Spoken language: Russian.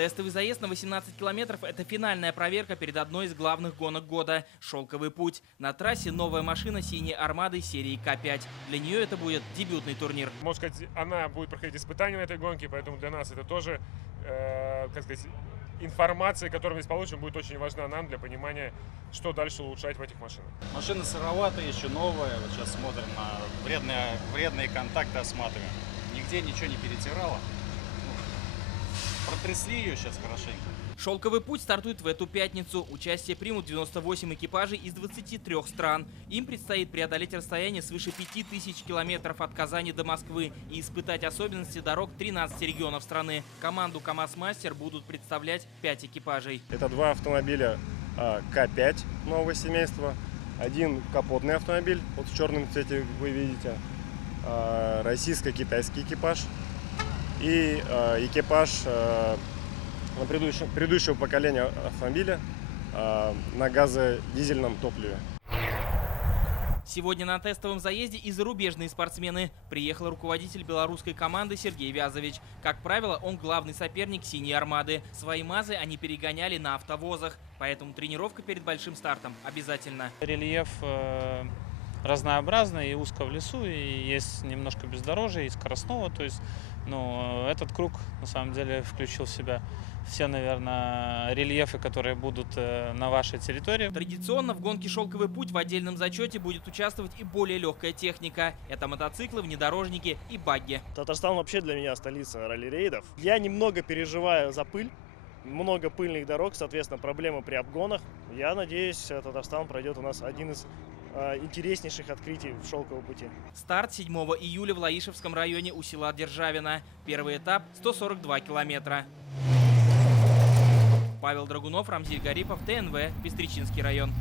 Тестовый заезд на 18 километров – это финальная проверка перед одной из главных гонок года – «Шелковый путь». На трассе новая машина «Синей Армады» серии К5. Для нее это будет дебютный турнир. Можно сказать, она будет проходить испытания на этой гонке, поэтому для нас это тоже, как сказать, информация, которую мы здесь получим, будет очень важна нам для понимания, что дальше улучшать в этих машинах. Машина сыроватая, еще новая. Вот сейчас смотрим на вредные контакты, осматриваем. Нигде ничего не перетирало. Протрясли ее сейчас хорошенько. «Шелковый путь» стартует в эту пятницу. Участие примут 98 экипажей из 23 стран. Им предстоит преодолеть расстояние свыше 5000 километров от Казани до Москвы и испытать особенности дорог 13 регионов страны. Команду КамАЗ-Мастер будут представлять 5 экипажей. Это два автомобиля К5 нового семейства. Один капотный автомобиль, вот в черном цвете вы видите. Российско-китайский экипаж. И экипаж предыдущего поколения автомобиля на газодизельном топливе. Сегодня на тестовом заезде и зарубежные спортсмены. Приехал руководитель белорусской команды Сергей Вязович. Как правило, он главный соперник «Синей Армады». Свои МАЗы они перегоняли на автовозах. Поэтому тренировка перед большим стартом обязательно. Рельеф разнообразный, и узко в лесу, и есть немножко бездорожья, и скоростного. То есть, этот круг на самом деле включил в себя все, наверное, рельефы, которые будут на вашей территории. Традиционно в гонке «Шелковый путь» в отдельном зачете будет участвовать и более легкая техника. Это мотоциклы, внедорожники и багги. Татарстан вообще для меня столица ралли-рейдов. Я немного переживаю за пыль. Много пыльных дорог, соответственно, проблемы при обгонах. Я надеюсь, Татарстан пройдет у нас один из интереснейших открытий в «Шелковом пути». Старт 7 июля в Лаишевском районе у села Державино. Первый этап – 142 километра. Павел Драгунов, Рамзиль Гарипов, ТНВ, Пестричинский район.